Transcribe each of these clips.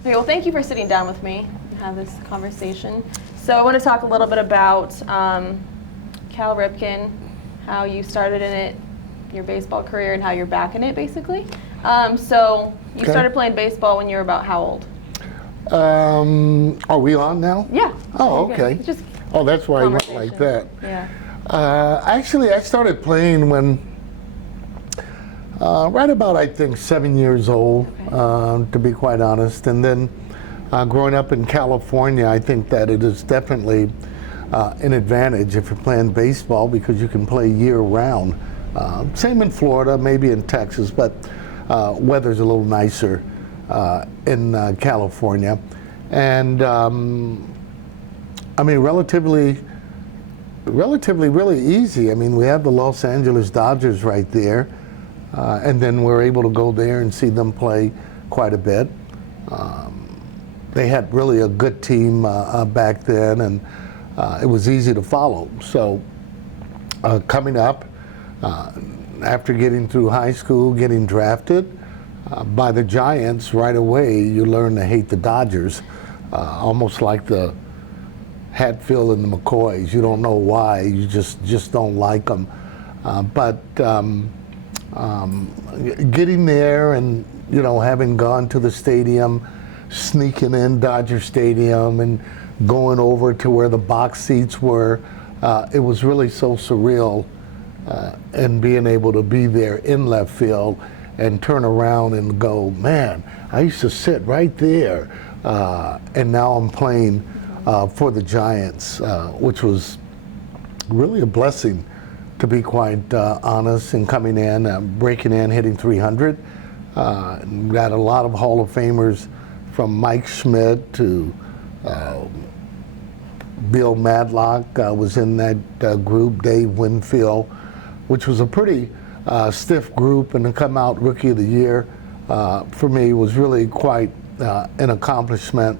Okay, well, thank you for sitting down with me and have this conversation. So I want to talk a little bit about Cal Ripken, how you started in it, your baseball career, and how you're back in it, basically. So you started playing baseball when you were about how old? Are we on now? Yeah. Oh, okay. Just That's why I went like that. Yeah. Actually, I started playing when, right about, I think, 7 years old, to be quite honest. And then growing up in California, I think that it is definitely an advantage if you're playing baseball because you can play year-round. Same in Florida, maybe in Texas, but weather's a little nicer in California. And I mean, relatively really easy. I mean, we have the Los Angeles Dodgers right there, and then we're able to go there and see them play quite a bit. They had really a good team back then, and it was easy to follow. So coming up, after getting through high school, getting drafted by the Giants, right away you learn to hate the Dodgers, almost like the Hatfield and the McCoys. You don't know why, you just don't like them. But getting there and, you know, having gone to the stadium, sneaking in Dodger Stadium and going over to where the box seats were, it was really so surreal, and being able to be there in left field and turn around and go, man, I used to sit right there, and now I'm playing for the Giants, which was really a blessing, to be quite honest, and coming in, breaking in, hitting 300. Got a lot of Hall of Famers from Mike Schmidt to Bill Madlock was in that group, Dave Winfield, which was a pretty stiff group, and to come out Rookie of the Year for me was really quite an accomplishment.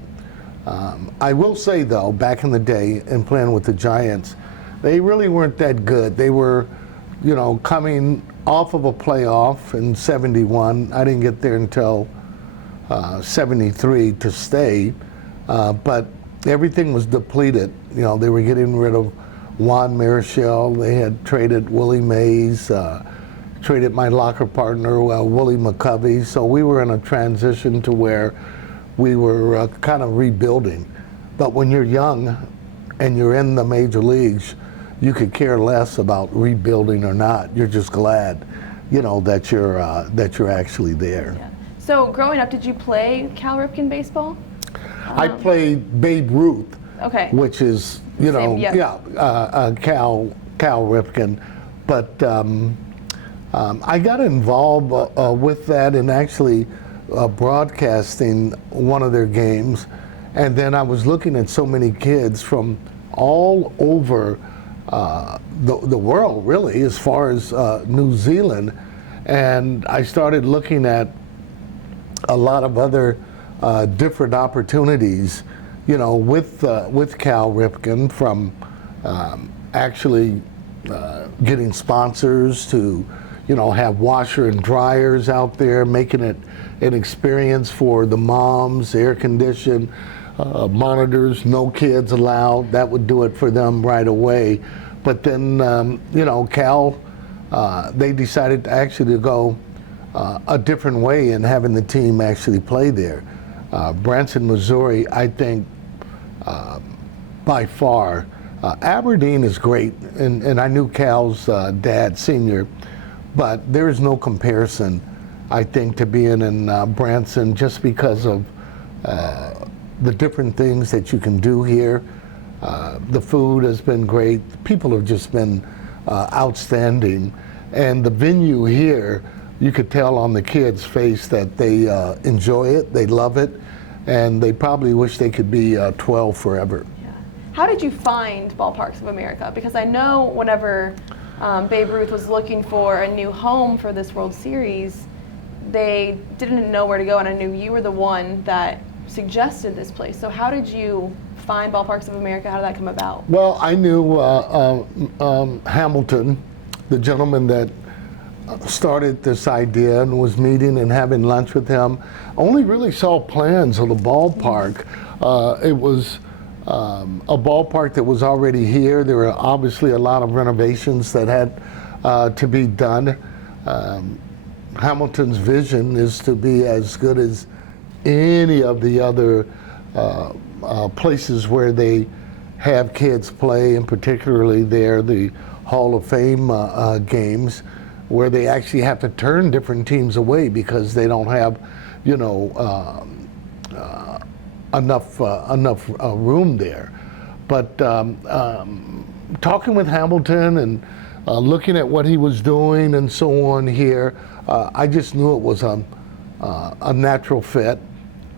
I will say though, back in the day and playing with the Giants, they really weren't that good. They were, you know, coming off of a playoff in '71. I didn't get there until '73 to stay, but everything was depleted. You know, they were getting rid of Juan Marichal. They had traded Willie Mays, traded my locker partner, Willie McCovey. So we were in a transition to where we were kind of rebuilding. But when you're young and you're in the major leagues, you could care less about rebuilding or not. You're just glad, you know, that you're actually there. Yeah. So growing up, did you play Cal Ripken baseball? I played Babe Ruth, which is, you know, Cal Ripken. But I got involved with that and actually broadcasting one of their games. And then I was looking at so many kids from all over the world, really, as far as New Zealand. And I started looking at a lot of other different opportunities, you know, with Cal Ripken, from actually getting sponsors to, you know, have washer and dryers out there, making it an experience for the moms, air conditioned, monitors, no kids allowed. That would do it for them right away. But then, you know, Cal, they decided actually to go a different way in having the team actually play there. Branson, Missouri, I think, by far. Aberdeen is great, and I knew Cal's dad, Senior, but there is no comparison, I think, to being in Branson, just because of the different things that you can do here. The food has been great. People have just been outstanding. And the venue here, you could tell on the kids' face that they enjoy it, they love it, and they probably wish they could be 12 forever. Yeah. How did you find Ballparks of America? Because I know whenever Babe Ruth was looking for a new home for this World Series, they didn't know where to go, and I knew you were the one that suggested this place. So how did you find Ballparks of America? How did that come about? Well, I knew Hamilton, the gentleman that started this idea and was meeting and having lunch with him, only really saw plans of the ballpark. It was a ballpark that was already here. There were obviously a lot of renovations that had to be done. Hamilton's vision is to be as good as any of the other places where they have kids play, and particularly there, the Hall of Fame games, where they actually have to turn different teams away because they don't have, you know, enough room there. But talking with Hamilton and looking at what he was doing and so on here, I just knew it was a natural fit.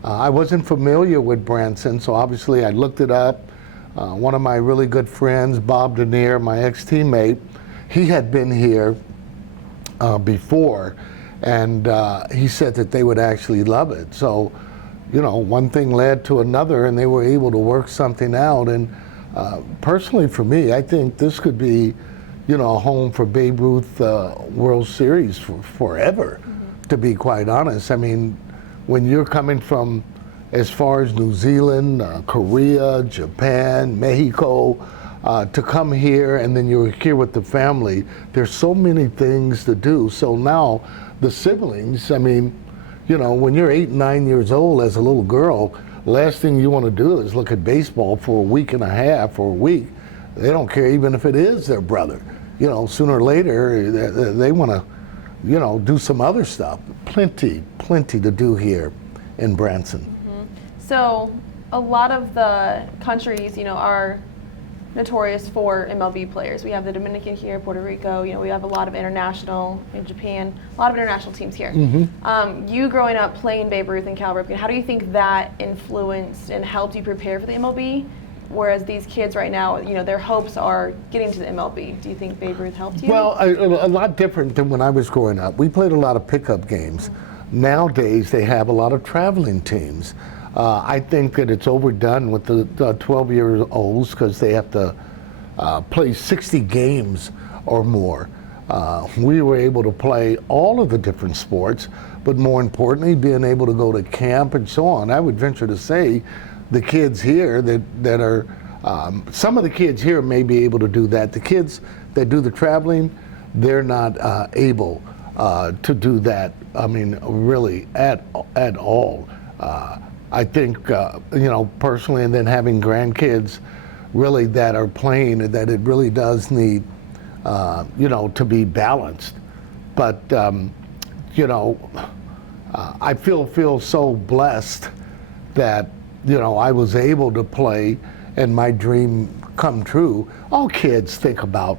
I wasn't familiar with Branson, so obviously I looked it up. One of my really good friends, Bob Denier, my ex-teammate, he had been here before, and he said that they would actually love it. So, you know, one thing led to another, and they were able to work something out. And personally for me, I think this could be, you know, a home for Babe Ruth World Series for forever, to be quite honest. I mean, when you're coming from as far as New Zealand, Korea, Japan, Mexico, to come here and then you're here with the family, there's so many things to do. So now the siblings, I mean, you know, when you're 8 and 9 years old as a little girl, last thing you want to do is look at baseball for a week and a half or a week. They don't care even if it is their brother. You know, sooner or later, they want to, you know, do some other stuff. Plenty to do here in Branson. So a lot of the countries, you know, are notorious for MLB players. We have the Dominican here, Puerto Rico, you know, we have a lot of international, in Japan, a lot of international teams here. You growing up playing Babe Ruth and Cal Ripken, how do you think that influenced and helped you prepare for the MLB? Whereas these kids right now, you know, their hopes are getting to the MLB. Do you think Babe Ruth helped you? Well, a lot different than when I was growing up. We played a lot of pickup games. Nowadays, they have a lot of traveling teams. I think that it's overdone with the 12-year-olds because they have to play 60 games or more. We were able to play all of the different sports, but more importantly, being able to go to camp and so on. I would venture to say the kids here that are, some of the kids here may be able to do that. The kids that do the traveling, they're not able to do that, I mean, really at all. I think, you know, personally, and then having grandkids really that are playing, that it really does need, you know, to be balanced. But, you know, I feel so blessed that, you know, I was able to play and my dream come true. All kids think about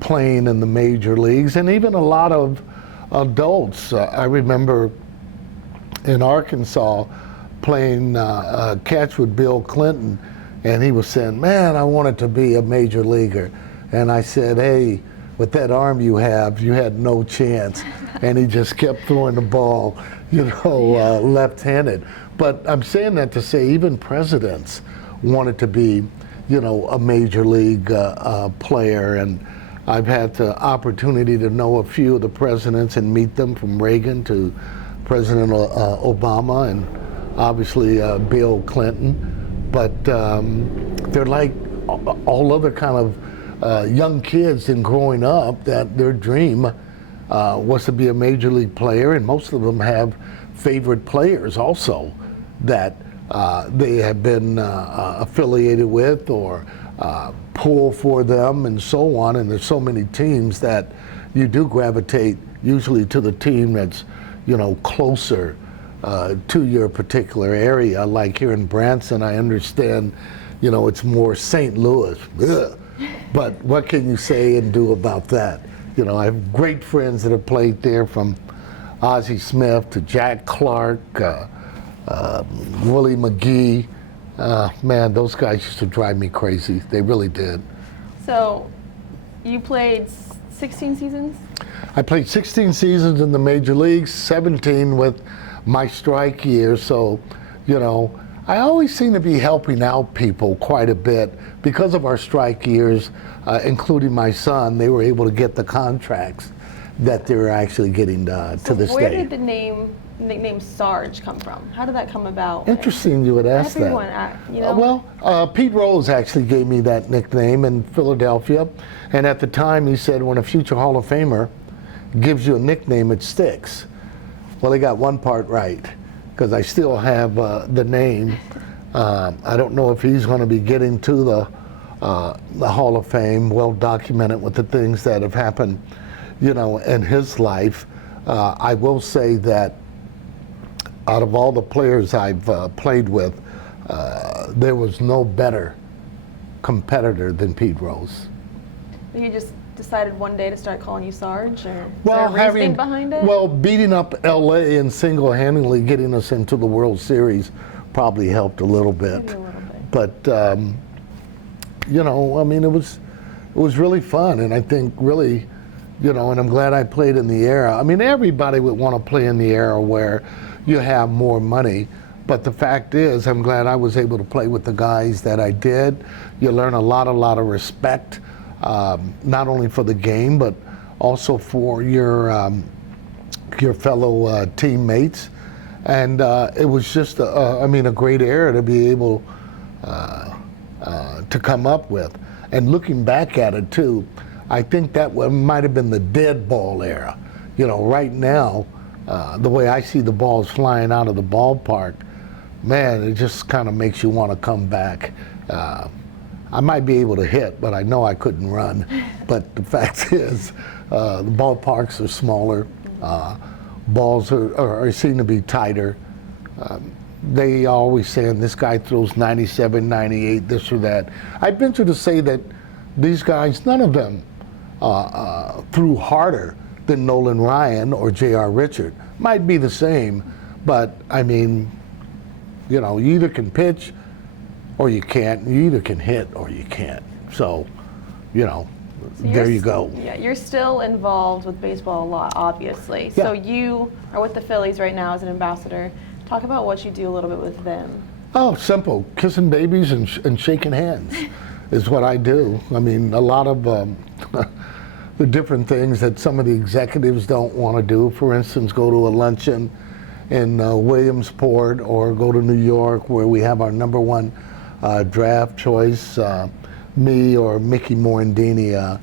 playing in the major leagues, and even a lot of adults. I remember in Arkansas playing catch with Bill Clinton, and he was saying, man, I wanted to be a major leaguer. And I said, hey, with that arm you have, you had no chance. And he just kept throwing the ball, you know, left-handed. But I'm saying that to say even presidents wanted to be, you know, a major league player. And I've had the opportunity to know a few of the presidents and meet them, from Reagan to President Obama, and obviously Bill Clinton. But they're like all other kind of young kids in growing up, that their dream was to be a major league player, and most of them have favorite players also that they have been affiliated with or pull for them and so on. And there's so many teams that you do gravitate usually to the team that's, you know, closer to your particular area. Like here in Branson, I understand, you know, it's more St. Louis. Ugh. But what can you say and do about that? You know, I have great friends that have played there, from Ozzie Smith to Jack Clark, Willie McGee. Man, those guys used to drive me crazy. They really did. So you played 16 seasons? I played 16 seasons in the major leagues, 17 with my strike year. So, you know, I always seem to be helping out people quite a bit because of our strike years, including my son. They were able to get the contracts that they're actually getting to this day. Where did the nickname Sarge come from? How did that come about? Interesting you would ask Everyone, that. You know? Well, Pete Rose actually gave me that nickname in Philadelphia, and at the time he said, when a future Hall of Famer gives you a nickname, it sticks. Well, he got one part right, because I still have the name. I don't know if he's going to be getting to the Hall of Fame, well documented with the things that have happened, you know, in his life. I will say that out of all the players I've played with, there was no better competitor than Pete Rose. You just decided one day to start calling you Sarge, or well, is there a reasoning behind it? Well, beating up LA and single-handedly getting us into the World Series probably helped a little bit. Maybe a little bit. But you know, I mean, it was really fun, and I think really, you know, and I'm glad I played in the era. I mean, everybody would want to play in the era where you have more money, but the fact is, I'm glad I was able to play with the guys that I did. You learn a lot of respect. Not only for the game, but also for your fellow teammates, and it was just, I mean, a great era to be able to come up with. And looking back at it too, I think that might have been the dead ball era. You know, right now, the way I see the balls flying out of the ballpark, man, it just kind of makes you want to come back. I might be able to hit, but I know I couldn't run. But the fact is, the ballparks are smaller. Balls seem to be tighter. They always saying this guy throws 97, 98, this or that. I venture to say that these guys, none of them threw harder than Nolan Ryan or J.R. Richard. Might be the same, but I mean, you know, you either can pitch or you can't. You either can hit or you can't. So, you know, there you go. Yeah, you're still involved with baseball a lot, obviously. Yeah. So you are with the Phillies right now as an ambassador. Talk about what you do a little bit with them. Oh, simple. Kissing babies and shaking hands is what I do. I mean, a lot of the different things that some of the executives don't want to do. For instance, go to a luncheon in Williamsport or go to New York where we have our #1 draft choice, me or Mickey Morandini.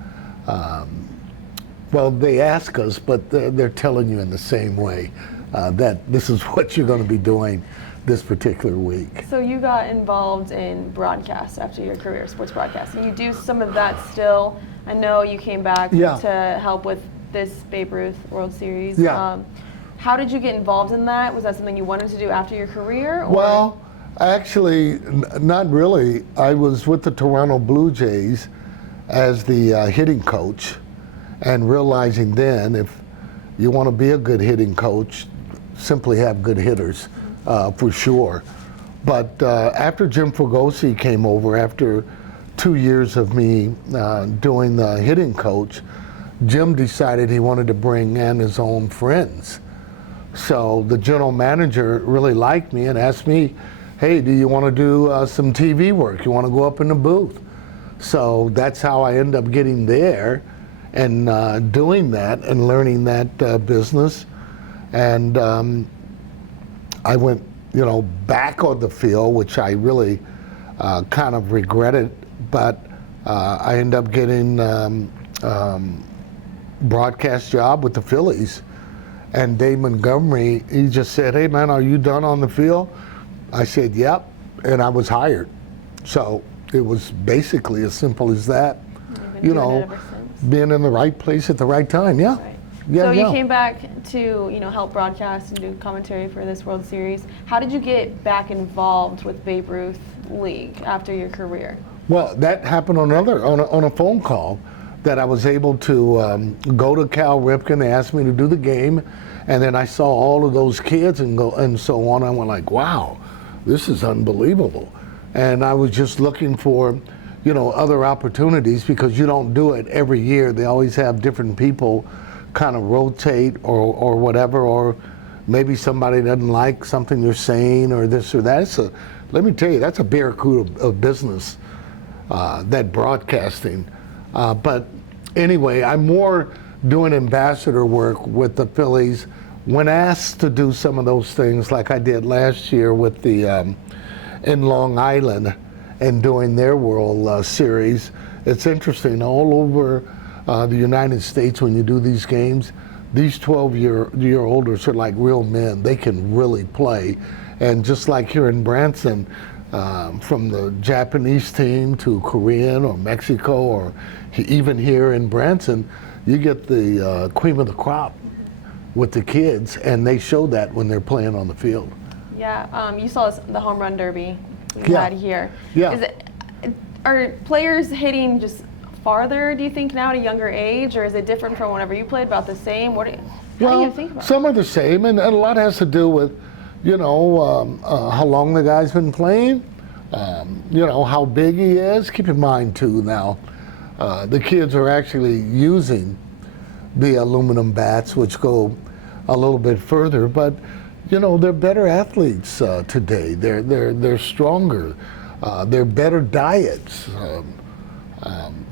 Well, they ask us, but they're telling you in the same way that this is what you're going to be doing this particular week. So you got involved in broadcast after your career, sports broadcasting. You do some of that still. I know you came back to help with this Babe Ruth World Series. Yeah. How did you get involved in that? Was that something you wanted to do after your career? Or? Well, actually, not really. I was with the Toronto Blue Jays as the hitting coach, and realizing then if you want to be a good hitting coach, simply have good hitters, for sure. But after Jim Fregosi came over, after 2 years of me doing the hitting coach, Jim decided he wanted to bring in his own friends. So the general manager really liked me and asked me, hey, do you want to do some TV work? You want to go up in the booth? So that's how I ended up getting there and doing that and learning that business. And I went, you know, back on the field, which I really kind of regretted, but I ended up getting broadcast job with the Phillies. And Dave Montgomery, he just said, hey man, are you done on the field? I said, yep, and I was hired. So it was basically as simple as that. You know, being in the right place at the right time, yeah. Right. Yeah, so you came back to, you know, help broadcast and do commentary for this World Series. How did you get back involved with Babe Ruth League after your career? Well, that happened on a phone call that I was able to go to Cal Ripken. They asked me to do the game, and then I saw all of those kids and so on. I went like, wow, this is unbelievable. And I was just looking for, you know, other opportunities because you don't do it every year. They always have different people kind of rotate or whatever, or maybe somebody doesn't like something they're saying or this or that. Let me tell you, that's a barracuda of business, that broadcasting. But anyway, I'm more doing ambassador work with the Phillies when asked to do some of those things like I did last year with the in Long Island and doing their World Series. It's interesting, all over the United States when you do these games, these 12-year-olders are like real men. They can really play. And just like here in Branson, from the Japanese team to Korean or Mexico, or even here in Branson, you get the cream of the crop with the kids, and they show that when they're playing on the field. Yeah, you saw the home run derby we Yeah. had here. Yeah. Are players hitting just farther, do you think, now at a younger age, or is it different from whenever you played, about the same? How do you think about it? Some are the same, and a lot has to do with, how long the guy's been playing, how big he is. Keep in mind, too, now, the kids are actually using the aluminum bats, which go a little bit further, but they're better athletes today. They're stronger. They're better diets.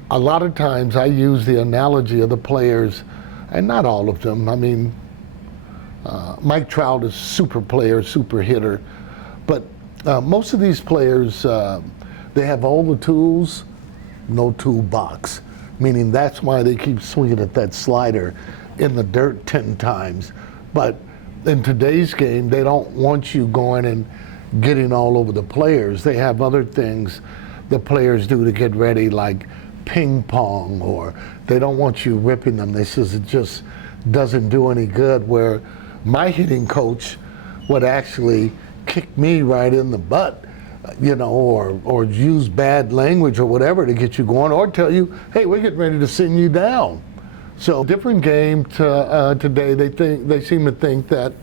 A lot of times I use the analogy of the players, and not all of them. I mean, Mike Trout is super player, super hitter, but most of these players, they have all the tools, no toolbox, meaning that's why they keep swinging at that slider in the dirt 10 times. But in today's game, they don't want you going and getting all over the players. They have other things the players do to get ready, like ping pong, or they don't want you ripping them. They says it just doesn't do any good, where my hitting coach would actually kick me right in the butt, or use bad language or whatever to get you going, or tell you, hey, we're getting ready to send you down. So different game today. They seem to think that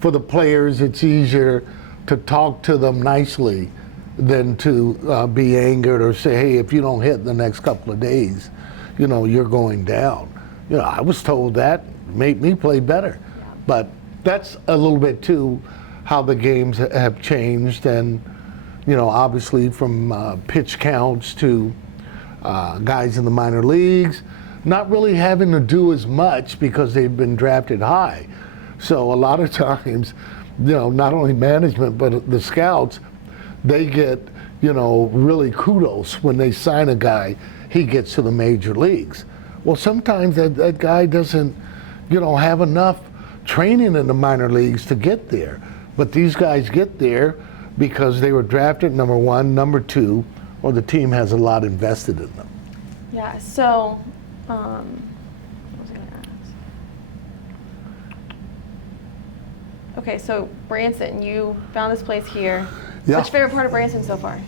for the players it's easier to talk to them nicely than to be angered or say, hey, if you don't hit in the next couple of days, you're going down. I was told that made me play better. But that's a little bit too how the games have changed, and obviously from pitch counts to guys in the minor leagues not really having to do as much because they've been drafted high. So a lot of times, not only management but the scouts, they get really kudos when they sign a guy, he gets to the major leagues. Well, sometimes that guy doesn't have enough training in the minor leagues to get there. But these guys get there because they were drafted number 1, number 2, or the team has a lot invested in them. Yeah, so what was I going to ask? Okay, so Branson, you found this place here. Yeah. What's your favorite part of Branson so far?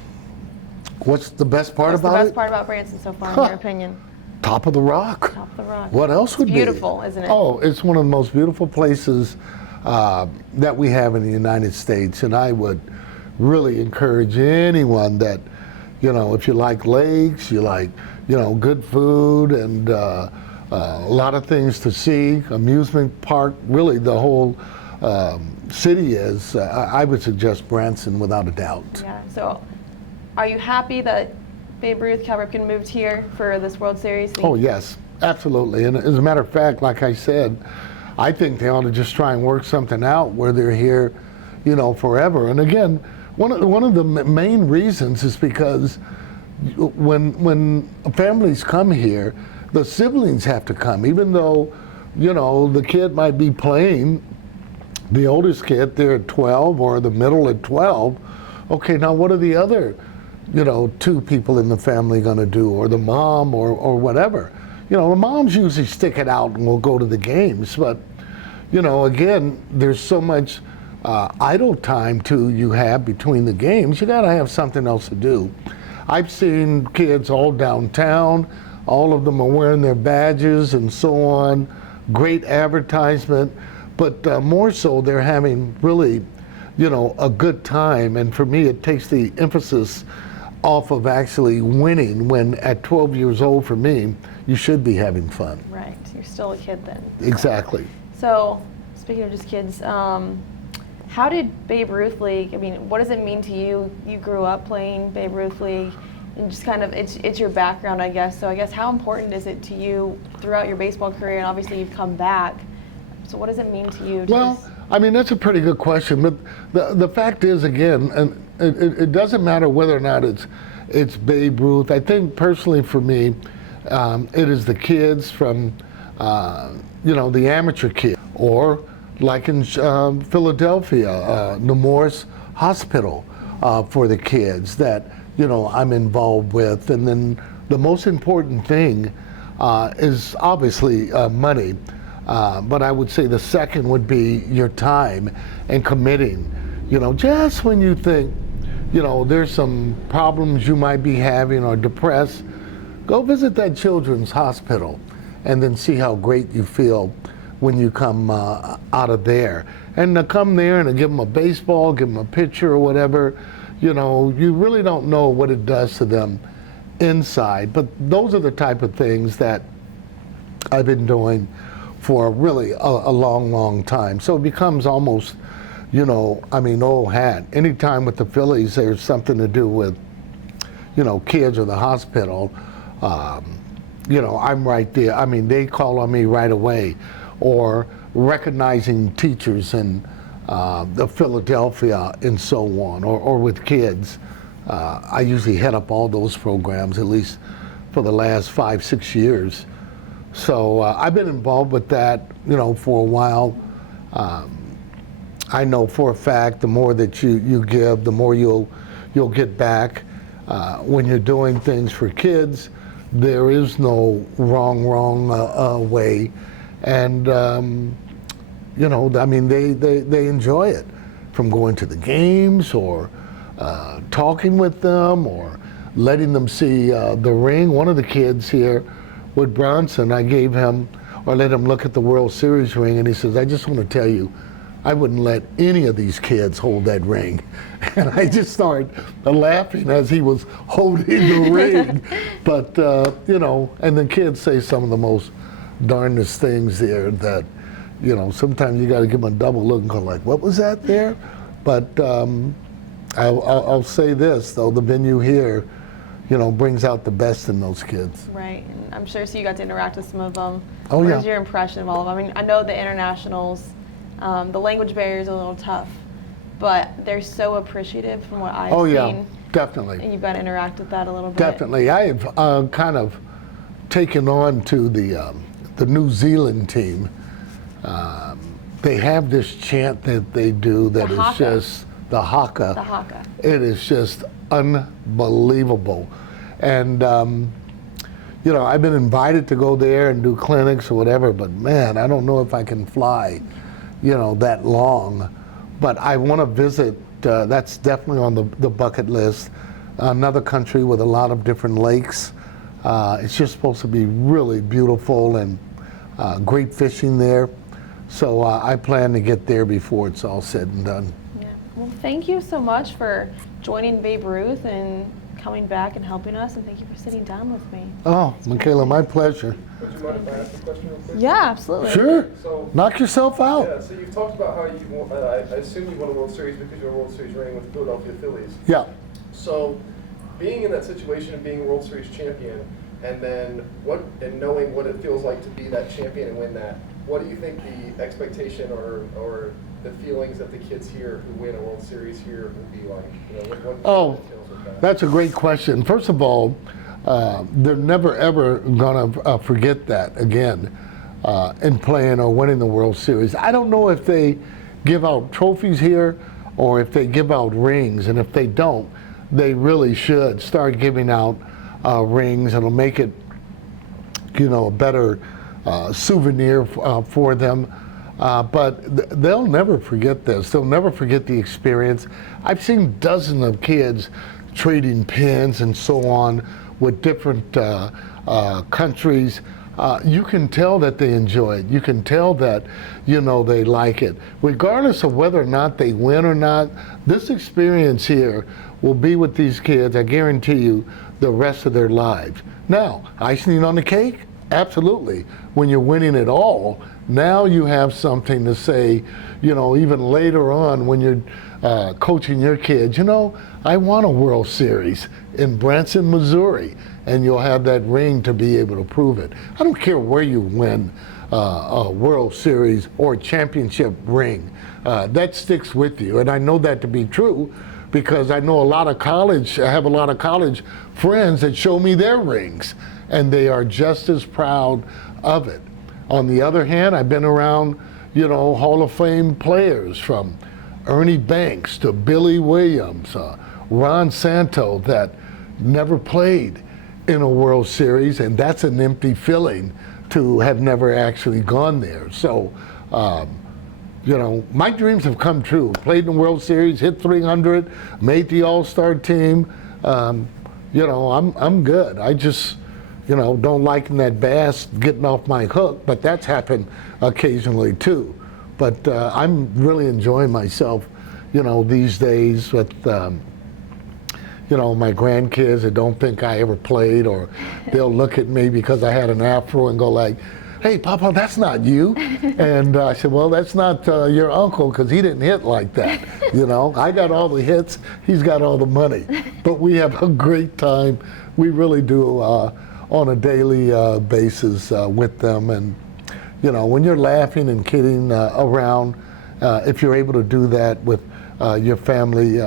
What's the best part about it? What's the best part about Branson so far, in your opinion? Top of the rock. Top of the rock. What else would be? Beautiful, isn't it? Oh, it's one of the most beautiful places that we have in the United States, and I would really encourage anyone that, if you like lakes, you like, good food and a lot of things to see, amusement park, really the whole city is, I would suggest Branson without a doubt. Yeah, so are you happy that Babe Ruth, Cal Ripken moved here for this World Series? Oh, yes, absolutely. And as a matter of fact, like I said, I think they ought to just try and work something out where they're here, forever. And again, one of the main reasons is because when families come here, the siblings have to come, even though, the kid might be playing, the oldest kid, they're at 12, or the middle at 12. Okay, now what are the other, 2 people in the family going to do, or the mom, or whatever? The moms usually stick it out and will go to the games, but, again, there's so much idle time you have between the games. You got to have something else to do. I've seen kids all downtown. All of them are wearing their badges and so on. Great advertisement, but more so they're having really, a good time. And for me, it takes the emphasis off of actually winning, when at 12 years old, for me, you should be having fun. Right, you're still a kid then. Exactly. So speaking of just kids, how did Babe Ruth League, I mean, what does it mean to you? You grew up playing Babe Ruth League, and just kind of, it's your background, I guess. So I guess how important is it to you throughout your baseball career, and obviously you've come back. So what does it mean to you? Well, I mean, that's a pretty good question, but the fact is, again, and it doesn't matter whether or not it's Babe Ruth. I think personally for me, it is the kids from, the amateur kid, or like in Philadelphia, Nemours Hospital for the kids that, I'm involved with. And then the most important thing is obviously money. But I would say the second would be your time and committing. Just when you think, there's some problems you might be having or depressed, go visit that children's hospital and then see how great you feel when you come out of there. And to come there and to give them a baseball, give them a pitcher or whatever, you really don't know what it does to them inside. But those are the type of things that I've been doing for really a long, long time. So it becomes almost, old hat. Anytime with the Phillies there's something to do with, kids or the hospital, I'm right there. I mean, they call on me right away. Or recognizing teachers in the Philadelphia and so on, or with kids. I usually head up all those programs, at least for the last 5-6 years. So I've been involved with that, for a while. I know for a fact the more that you give, the more you'll get back. When you're doing things for kids, there is no wrong way. And, they enjoy it, from going to the games or talking with them or letting them see the ring. One of the kids here with Bronson, I gave him, or let him look at the World Series ring, and he says, I just want to tell you, I wouldn't let any of these kids hold that ring. And I just started laughing as he was holding the ring. But, and the kids say some of the most darndest things there that, sometimes you got to give them a double look and go like, what was that there? But I'll say this, though, the venue here, brings out the best in those kids. Right, and I'm sure so you got to interact with some of them. Oh, what yeah. was your impression of all of them? I mean, I know the internationals, the language barrier is a little tough, but they're so appreciative from what I've seen. Oh, yeah, definitely. And you've got to interact with that a little bit. Definitely. I have kind of taken on to the New Zealand team. They have this chant that they do that is just the haka. The haka. It is just unbelievable. And, I've been invited to go there and do clinics or whatever, but man, I don't know if I can fly, that long. But I want to visit, that's definitely on the bucket list, another country with a lot of different lakes. It's just supposed to be really beautiful and great fishing there. So I plan to get there before it's all said and done. Yeah. Well, thank you so much for joining Babe Ruth and coming back and helping us, and thank you for sitting down with me. Oh, Michaela, my pleasure. Would you mind if I ask a question real quick? Yeah, absolutely. Sure. So, knock yourself out. Yeah, so you've talked about how you won, I assume you won a World Series because you won a World Series ring with the Philadelphia Phillies. Yeah. So, being in that situation and being a World Series champion, and then knowing what it feels like to be that champion and win that, what do you think the expectation or the feelings that the kids here who win a World Series here will be like? What That's a great question. First of all, they're never ever gonna forget that again in playing or winning the World Series. I don't know if they give out trophies here or if they give out rings, and if they don't, they really should start giving out rings. It'll make it, a better souvenir for them. But they'll never forget this. They'll never forget the experience. I've seen dozens of kids trading pins and so on with different countries. You can tell that they enjoy it. You can tell that, they like it. Regardless of whether or not they win or not, this experience here will be with these kids, I guarantee you, the rest of their lives. Now, icing on the cake? Absolutely. When you're winning it all, Now you have something to say, even later on when you're coaching your kids, I won a World Series in Branson, Missouri, and you'll have that ring to be able to prove it. I don't care where you win a World Series or championship ring, that sticks with you. And I know that to be true because I have a lot of college friends that show me their rings, and they are just as proud of it. On the other hand, I've been around, Hall of Fame players from Ernie Banks to Billy Williams, Ron Santo, that never played in a World Series, and that's an empty feeling to have never actually gone there. So, my dreams have come true. Played in the World Series, hit 300, made the All-Star team. I'm good. I just, don't like that bass getting off my hook, but that's happened occasionally too. But I'm really enjoying myself, these days with, my grandkids that don't think I ever played, or they'll look at me because I had an afro and go like, "Hey, Papa, that's not you." And I said, "Well, that's not your uncle because he didn't hit like that." I got all the hits, he's got all the money. But we have a great time. We really do on a daily basis with them. And, when you're laughing and kidding around, if you're able to do that with your family,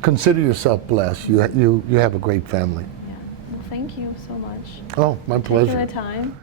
consider yourself blessed. You have a great family. Yeah. Well, thank you so much. Oh, my pleasure. Taking the time.